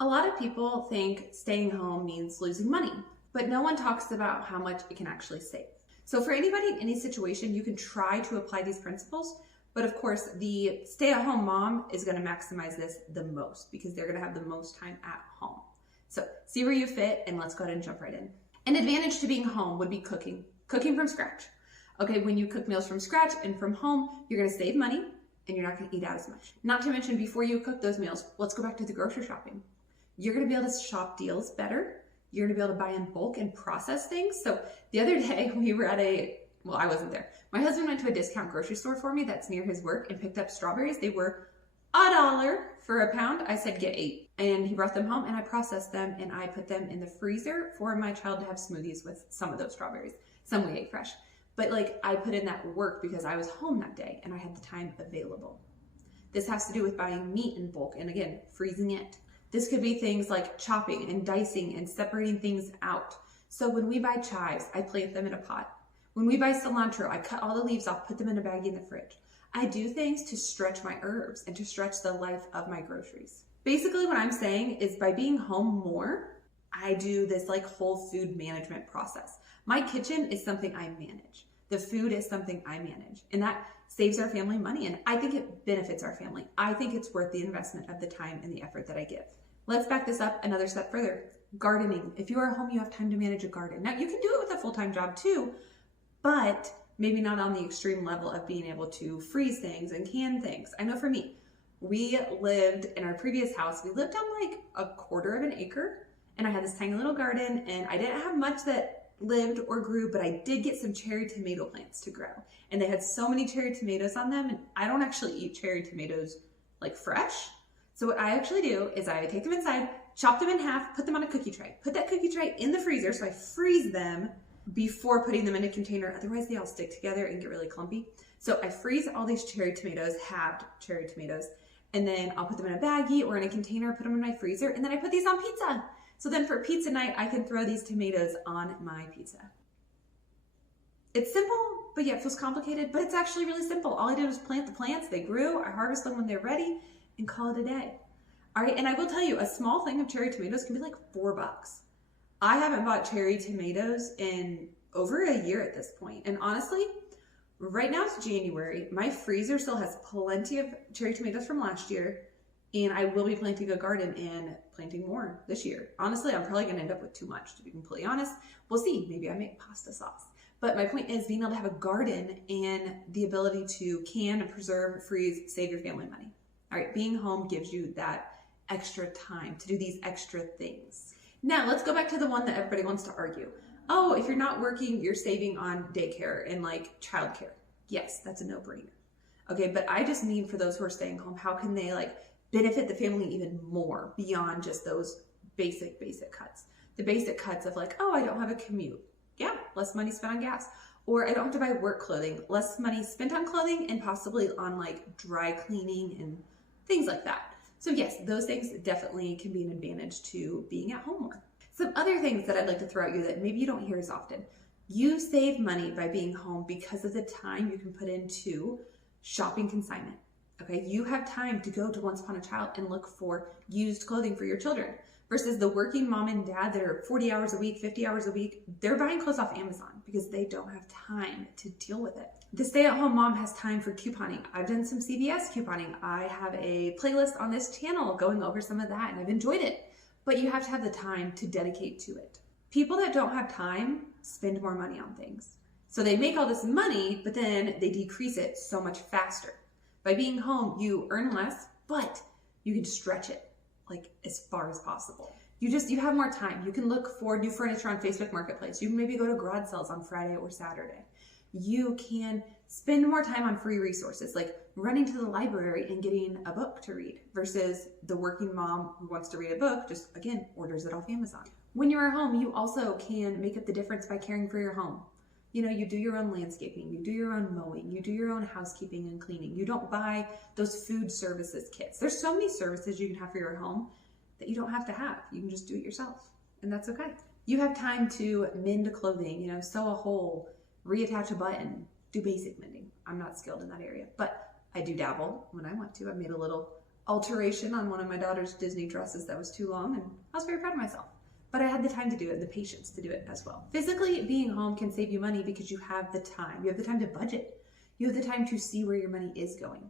A lot of people think staying home means losing money, but no one talks about how much it can actually save. So for anybody in any situation, you can try to apply these principles, but of course the stay-at-home mom is going to maximize this the most because they're going to have the most time at home. So see where you fit, and let's go ahead and jump right in. An advantage to being home would be cooking from scratch. Okay, when you cook meals from scratch and from home, you're going to save money and you're not going to eat out as much. Not to mention, before you cook those meals, let's go back to the grocery shopping. You're going to be able to shop deals better. You're going to be able to buy in bulk and process things. So the other day we were at I wasn't there. My husband went to a discount grocery store for me that's near his work and picked up strawberries. They were $1 for a pound. I said get 8. And he brought them home and I processed them and I put them in the freezer for my child to have smoothies with some of those strawberries. Some we ate fresh. But I put in that work because I was home that day and I had the time available. This has to do with buying meat in bulk and again, freezing it. This could be things like chopping and dicing and separating things out. So when we buy chives, I plant them in a pot. When we buy cilantro, I cut all the leaves off, put them in a baggie in the fridge. I do things to stretch my herbs and to stretch the life of my groceries. Basically what I'm saying is by being home more, I do this whole food management process. My kitchen is something I manage. The food is something I manage. And that saves our family money. And I think it benefits our family. I think it's worth the investment of the time and the effort that I give. Let's back this up another step further. Gardening. If you are home, you have time to manage a garden. Now you can do it with a full-time job too, but maybe not on the extreme level of being able to freeze things and can things. I know for me, we lived in our previous house, we lived on a quarter of an acre, and I had this tiny little garden, and I didn't have much that lived or grew, but I did get some cherry tomato plants to grow. And they had so many cherry tomatoes on them, and I don't actually eat cherry tomatoes fresh. So what I actually do is I take them inside, chop them in half, put them on a cookie tray, put that cookie tray in the freezer so I freeze them before putting them in a container. Otherwise they all stick together and get really clumpy. So I freeze all these cherry tomatoes, halved cherry tomatoes, and then I'll put them in a baggie or in a container, put them in my freezer, and then I put these on pizza. So then for pizza night, I can throw these tomatoes on my pizza. It's simple, but yet it feels complicated, but it's actually really simple. All I did was plant the plants, they grew, I harvest them when they're ready, and call it a day. All right, and I will tell you, a small thing of cherry tomatoes can be $4. I haven't bought cherry tomatoes in over a year at this point. And honestly, right now it's January. My freezer still has plenty of cherry tomatoes from last year, and I will be planting a garden and planting more this year. Honestly, I'm probably gonna end up with too much, to be completely honest. We'll see, maybe I make pasta sauce. But my point is being able to have a garden and the ability to can, preserve, freeze, save your family money. All right, being home gives you that extra time to do these extra things. Now let's go back to the one that everybody wants to argue. Oh, if you're not working, you're saving on daycare and childcare. Yes, that's a no-brainer. Okay, but I just mean for those who are staying home, how can they benefit the family even more beyond just those basic cuts? The basic cuts of oh, I don't have a commute. Yeah, less money spent on gas. Or I don't have to buy work clothing. Less money spent on clothing and possibly on dry cleaning and things like that. So yes, those things definitely can be an advantage to being at home more. Some other things that I'd like to throw at you that maybe you don't hear as often. You save money by being home because of the time you can put into shopping consignment. Okay, you have time to go to Once Upon a Child and look for used clothing for your children versus the working mom and dad that are 40 hours a week, 50 hours a week. They're buying clothes off Amazon because they don't have time to deal with it. The stay-at-home mom has time for couponing. I've done some CVS couponing. I have a playlist on this channel going over some of that and I've enjoyed it, but you have to have the time to dedicate to it. People that don't have time spend more money on things. So they make all this money, but then they decrease it so much faster. By being home, you earn less, but you can stretch it as far as possible. You have more time. You can look for new furniture on Facebook Marketplace. You can maybe go to garage sales on Friday or Saturday. You can spend more time on free resources like running to the library and getting a book to read versus the working mom who wants to read a book, just again, orders it off Amazon. When you're at home, you also can make up the difference by caring for your home. You do your own landscaping, you do your own mowing, you do your own housekeeping and cleaning. You don't buy those food services kits. There's so many services you can have for your home that you don't have to have. You can just do it yourself, and that's okay. You have time to mend clothing, sew a hole, reattach a button, do basic mending. I'm not skilled in that area, but I do dabble when I want to. I've made a little alteration on one of my daughter's Disney dresses that was too long, and I was very proud of myself. But I had the time to do it, the patience to do it as well. Physically being home can save you money because you have the time. You have the time to budget. You have the time to see where your money is going.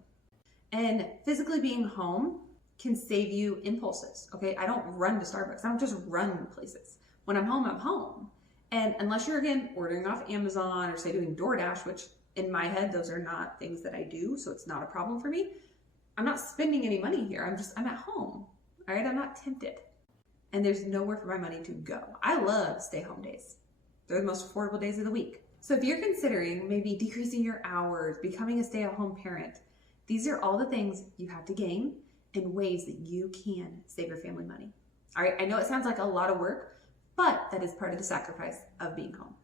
And physically being home can save you impulses, okay? I don't run to Starbucks. I don't just run places. When I'm home, I'm home. And unless you're, again, ordering off Amazon or say doing DoorDash, which in my head, those are not things that I do, so it's not a problem for me. I'm not spending any money here. I'm at home, all right? I'm not tempted. And there's nowhere for my money to go. I love stay-home days. They're the most affordable days of the week. So if you're considering maybe decreasing your hours, becoming a stay-at-home parent, these are all the things you have to gain and ways that you can save your family money. All right, I know it sounds like a lot of work, but that is part of the sacrifice of being home.